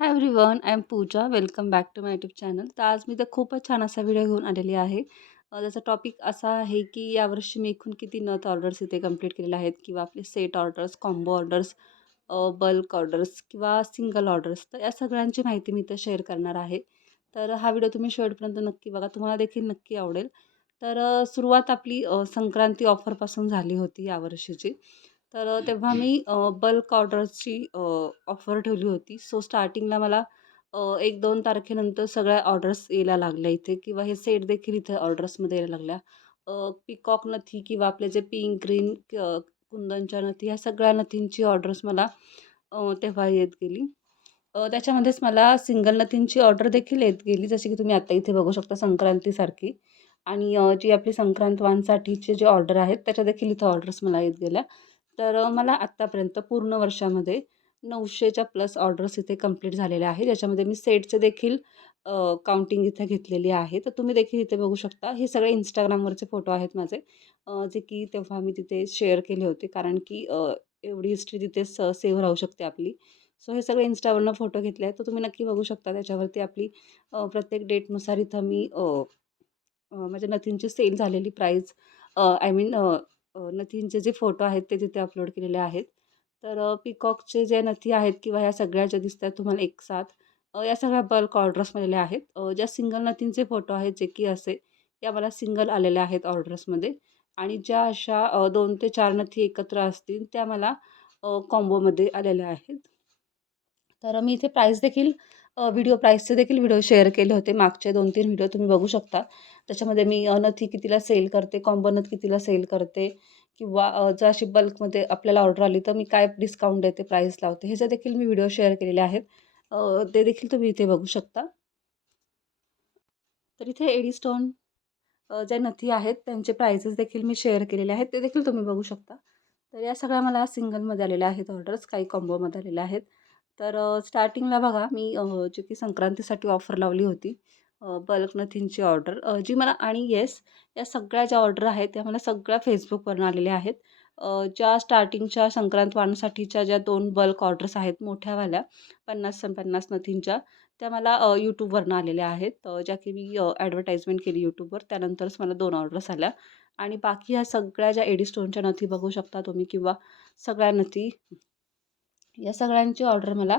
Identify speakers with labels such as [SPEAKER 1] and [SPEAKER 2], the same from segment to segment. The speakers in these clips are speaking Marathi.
[SPEAKER 1] Hi everyone I am Pooja welcome back to my YouTube channel तर आज मी तर खूपच छान असा व्हिडिओ घेऊन आलेली आहे. त्याचा टॉपिक असा आहे की यावर्षी मी एकूण किती नथ ऑर्डर्स इथे कंप्लीट केलेले आहेत? किंवा आपले set orders combo orders bulk orders किंवा सिंगल ऑर्डर्स तर या सगळ्यांची माहिती मी इथं शेअर करणार आहे. तर हा व्हिडिओ तुम्ही शेवटपर्यंत नक्की बघा. तुम्हाला देखील नक्की आवडेल. तर सुरुवात आपली संक्रांती ऑफरपासून झाली होती यावर्षीची. तर तेव्हा मी बल्क ऑर्डर्सची ऑफर ठेवली होती. सो स्टार्टिंगला मला एक दोन तारखेनंतर सगळ्या ऑर्डर्स यायला लागल्या इथे किंवा हे सेट देखील इथे ऑर्डर्समध्ये यायला लागल्या. पिकॉक नथी किंवा आपले जे पिंक ग्रीन कुंदनच्या नथी ह्या सगळ्या नथींची ऑर्डर्स मला तेव्हा येत गेली. त्याच्यामध्येच मला सिंगल नथींची ऑर्डर देखील येत गेली जसे की तुम्ही आता इथे बघू शकता संक्रांतीसारखी. आणि जी आपली संक्रांत वानसाठीचे जे ऑर्डर आहेत त्याच्या देखील इथं ऑर्डर्स मला येत गेल्या. तर मला आत्तापर्यंत पूर्ण वर्षामध्ये 900च्या प्लस ऑर्डर्स इथे कंप्लीट झालेल्या आहे ज्याच्यामध्ये मी सेटचे देखील काउंटिंग इथे घेतलेली आहे. तर तुम्ही देखील इथे बघू शकता. हे सगळे इंस्टाग्रामवरचे फोटो आहेत माझे. जे की तेव्हा मी तिथे शेअर केले होते. कारण की एवढी हिस्ट्री तिथे स सेव्ह राहू शकते आपली. सो हे सगळे इंस्टावरनं फोटो घेतले आहेत. तर तुम्ही नक्की बघू शकता त्याच्यावरती आपली प्रत्येक डेटनुसार इथं मी माझ्या नथींची सेल झालेली प्राईज आय मीन नथींचे जे फोटो आहेत ते तिथे अपलोड केलेले आहेत. तर पिकॉकचे जे नथी आहेत किंवा ह्या सगळ्या ज्या दिसतात तुम्हाला एक साथ या सगळ्या बल्क ऑर्डर्समधल्या आहेत. ज्या सिंगल नथींचे फोटो आहेत जे की असे या मला सिंगल आलेल्या आहेत ऑर्डर्समध्ये आणि ज्या अशा दोन ते चार नथी एकत्र असतील त्या मला कॉम्बोमध्ये आलेल्या आहेत. तर मी इथे प्राईस देखील व्हिडिओ प्राईसचे देखील व्हिडिओ शेअर केले होते. मागचे दोन तीन व्हिडिओ तुम्ही बघू शकता. त्याच्यामध्ये मी अनथी कितीला सेल करते कॉम्बोनथ कितीला सेल करते किंवा जर अशी बल्कमध्ये आपल्याला ऑर्डर आली तर मी काय डिस्काउंट देते प्राईस लावते ह्याचे देखील मी व्हिडिओ शेअर केलेले आहेत. ते देखील तुम्ही इथे बघू शकता. तर इथे एडीस्टोन ज्या नथी आहेत त्यांचे प्राइसेस देखील मी शेअर केलेले आहेत ते देखील तुम्ही बघू शकता. तर या सगळ्या मला सिंगलमध्ये आलेल्या आहेत ऑर्डर्स काही कॉम्बोमध्ये आलेल्या आहेत. तर स्टार्टिंगला बघा मी जे की संक्रांतीसाठी ऑफर लावली होती. Bulk नथींची order. जी मला आणि येस या सगळ्या ज्या ऑर्डर आहेत त्या मला सगळ्या फेसबुकवरून आलेल्या आहेत. ज्या स्टार्टिंगच्या संक्रांतवाणसाठीच्या ज्या दोन बल्क ऑर्डर्स आहेत मोठ्यावाल्या पन्नास पन्नास नथींच्या त्या मला यूट्यूबवरनं आलेल्या आहेत. ज्या की मी ॲडव्हर्टाईजमेंट केली यूट्यूबवर त्यानंतरच मला दोन ऑर्डर्स आल्या. आणि बाकी ह्या सगळ्या ज्या एडी स्टोनच्या नथी बघू शकता तुम्ही किंवा सगळ्या नथी या सगळ्यांची ऑर्डर मला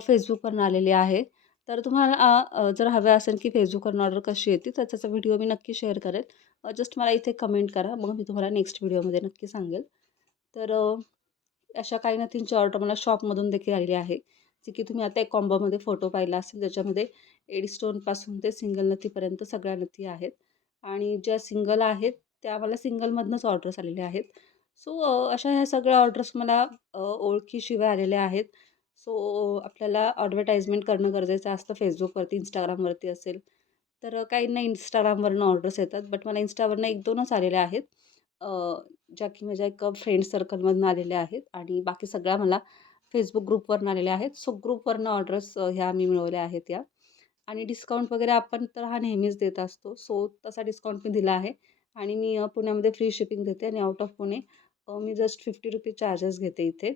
[SPEAKER 1] फेसबुकवरून आलेली आहे. तर तुम्हाला जर हव्या असेल की फेसबुकवरून ऑर्डर कशी येते तर त्याचा व्हिडिओ मी नक्की शेअर करेल. जस्ट मला इथे कमेंट करा मग मी तुम्हाला नेक्स्ट व्हिडिओमध्ये नक्की सांगेल. तर अशा काही नथींची ऑर्डर मला शॉपमधून देखील आलेली आहे जे की तुम्ही आता एक कॉम्बोमध्ये फोटो पाहिला असेल ज्याच्यामध्ये एडीस्टोनपासून ते सिंगल नथीपर्यंत सगळ्या नथी आहेत. आणि ज्या सिंगल आहेत त्या मला सिंगलमधनंच ऑर्डर्स आलेल्या आहेत. सो अशा ह्या सगळ्या ऑर्डर्स मला ओळखीशिवाय आलेल्या आहेत. सो आपल्याला ॲडव्हर्टाईजमेंट करणं गरजेचं असतं फेसबुकवरती इंस्टाग्रामवरती असेल तर काहींना इंस्टाग्रामवरनं ऑर्डर्स येतात. बट मला इंस्टावरनं एक दोनच आलेल्या आहेत. ज्या की माझ्या एक फ्रेंड सर्कलमधून आलेल्या आहेत. आणि बाकी सगळ्या मला फेसबुक ग्रुपवरनं आलेल्या आहेत. सो ग्रुपवरनं ऑर्डर्स ह्या मी मिळवल्या आहेत या. आणि डिस्काउंट वगैरे आपण तर हा नेहमीच देत असतो. सो तसा डिस्काउंट मी दिला आहे. आणि मी पुण्यामध्ये फ्री शिपिंग देते. आणि आउट ऑफ पुणे मी जस्ट फिफ्टी रुपीज चार्जेस घेते इथे.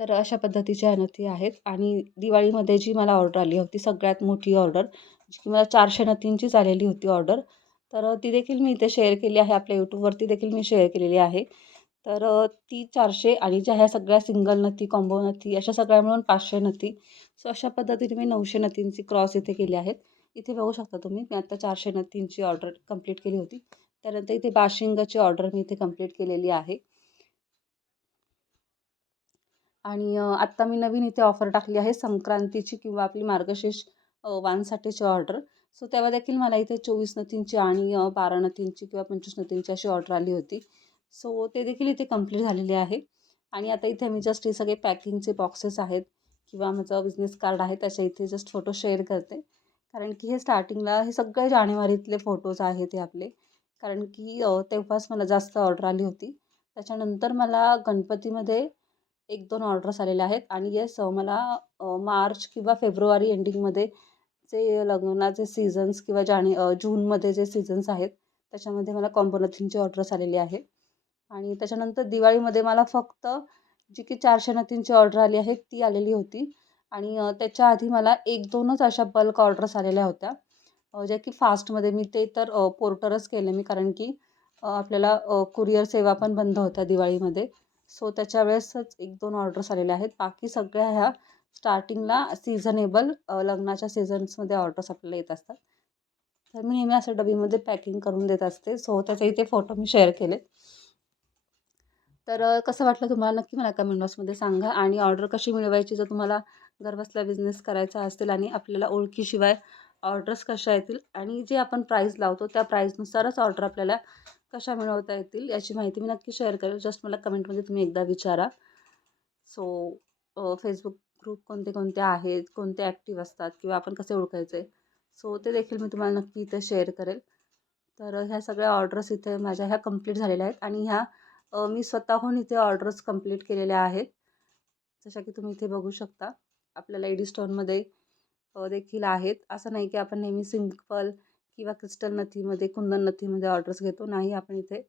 [SPEAKER 1] तर अशा पद्धतीच्या नथी आहेत. आणि दिवाळीमध्ये जी मला ऑर्डर आली होती सगळ्यात मोठी ऑर्डर जी मला चारशे नथींचीच आलेली होती ऑर्डर तर ती देखील मी इथे शेअर केली आहे. आपल्या यूट्यूबवरती देखील मी शेअर केलेली आहे. तर ती चारशे आणि ज्या ह्या सगळ्या सिंगल नथी कॉम्बो नथी अशा सगळ्या मिळून पाचशे नथी सो अशा पद्धतीने मी नऊशे नथींची क्रॉस इथे केली आहेत. इथे बघू शकता तुम्ही मी आत्ता चारशे नथींची ऑर्डर कंप्लीट केली होती. त्यानंतर इथे बाशिंगाची ऑर्डर मी इथे कंप्लीट केलेली आहे. आणि आत्ता मी नवीन इथे ऑफर टाकली आहे संक्रांतीची किंवा आपली मार्गशीर्ष वानसाठीची ऑर्डर. सो तेव्हा देखील मला इथे चोवीस नथींची आणि बारा नथींची किंवा पंचवीस नथींची अशी ऑर्डर आली होती. सो ते देखील इथे कंप्लीट झालेले आहे. आणि आता इथे मी जस्ट हे सगळे पॅकिंगचे बॉक्सेस आहेत किंवा माझं बिझनेस कार्ड आहे त्याच्या इथे जस्ट फोटो शेअर करते. कारण की हे स्टार्टिंगला हे सगळे जानेवारीतले फोटोज आहेत हे आपले. कारण की तेव्हाच मला जास्त ऑर्डर आली होती. त्याच्यानंतर मला गणपतीमध्ये एक दोन ऑर्डर्स आलेल्या आहेत. आणि येस मला मार्च किंवा फेब्रुवारी एंडिंगमध्ये जे लग्नाचे सीझन्स किंवा जाने जूनमध्ये जे सीझन्स आहेत त्याच्यामध्ये मला कॉम्बोनथीनची ऑर्डर्स आलेली आहे आणि त्याच्यानंतर दिवाळीमध्ये मला फक्त जी की चारशे नथींची ऑर्डर आली आहे ती आलेली होती. आणि त्याच्या आधी मला एक दोनच अशा बल्क ऑर्डर्स आलेल्या होत्या. ज्या की फास्टमध्ये मी ते तर पोर्टरच केले मी कारण की आपल्याला कुरिअर सेवा पण बंद होत्या दिवाळीमध्ये. सो त्याच्या वेळेसच एक दोन ऑर्डर्स आलेल्या आहेत. बाकी सगळ्या ह्या स्टार्टिंगला सीझनेबल लग्नाच्या सीझन्समध्ये ऑर्डर्स आपल्याला येत असतात. तर मी नेहमी असं डबीमध्ये पॅकिंग करून देत असते. सो त्याचे इथे फोटो मी शेअर केले. तर कसं वाटलं तुम्हाला? नक्की मला कमेंट बॉक्समध्ये सांगा. आणि ऑर्डर कशी मिळवायची? जर तुम्हाला घरबसल्या बिझनेस करायचा असेल आणि आपल्याला ओळखीशिवाय ऑर्डर्स कशा येतील? आणि जे आपण प्राईस लावतो त्या प्राईजनुसारच ऑर्डर आपल्याला कशा मिळवता येतील याची माहिती मी नक्की शेअर करेल. जस्ट मला कमेंटमध्ये तुम्ही एकदा विचारा. सो फेसबुक ग्रुप कोणते कोणते आहेत कोणते ॲक्टिव्ह असतात किंवा आपण कसे ओळखायचे? सो ते देखील मी तुम्हाला नक्की इथे शेअर करेल. तर ह्या सगळ्या ऑर्डर्स इथे माझ्या ह्या कंप्लीट झालेल्या आहेत आणि ह्या मी स्वतःहून इथे ऑर्डर्स कंप्लीट केलेल्या आहेत. जशा की तुम्ही इथे बघू शकता. आपल्या लेडी स्टोनमध्ये देखील आहेत. असं नाही की आपण नेहमी सिंपल किंवा क्रिस्टल नथीमध्ये कुंदन नथीमध्ये ऑर्डर्स घेतो. नाही आपण इथे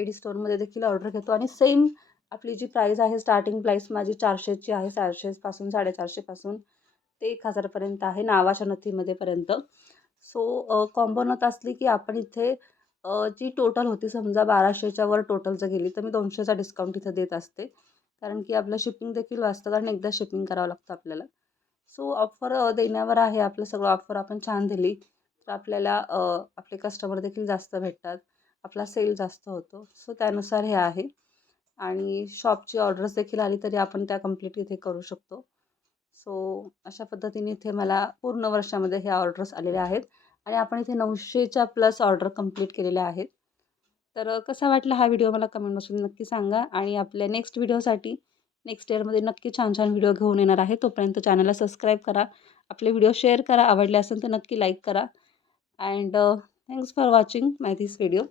[SPEAKER 1] एडी स्टोनमध्ये देखील ऑर्डर घेतो. आणि सेम आपली जी प्राईस आहे स्टार्टिंग प्राईस माझी चारशेची आहे चारशेपासून साडेचारशेपासून ते एक हजारपर्यंत आहे नावाच्या नथीमध्ये पर्यंत. सो कॉम्बो नथ असली की आपण इथे जी टोटल होती समजा बाराशेच्या वर टोटल जर गेली तर मी दोनशेचा डिस्काउंट इथं देत असते. कारण की आपलं शिपिंग देखील वाचतं कारण एकदा शिपिंग करावं लागतं आपल्याला. सो ऑफर देण्यावर आहे आपलं सगळं ऑफर आपण छान दिली. तर आपल्याला आपले कस्टमर देखील जास्त भेटतात. आपला सेल जास्त होतो. सो त्यानुसार हे आहे. आणि शॉपची ऑर्डर्स देखील आली तरी आपण त्या कंप्लीट इथे करू शकतो. सो अशा पद्धतीने इथे मला पूर्ण वर्षामध्ये ह्या ऑर्डर्स आलेल्या आहेत. आणि आपण इथे नऊशेच्या प्लस ऑर्डर कंप्लीट केलेल्या आहेत. तर कसा वाटला हा व्हिडिओ मला कमेंट बसून नक्की सांगा. आणि आपल्या नेक्स्ट व्हिडिओसाठी नेक्स्ट इयरमध्ये नक्की छान छान व्हिडिओ घेऊन येणार आहे. तोपर्यंत चॅनलला सबस्क्राईब करा. आपले व्हिडिओ शेअर करा. आवडले असेल तर नक्की लाईक करा. and uh, thanks for watching my this video.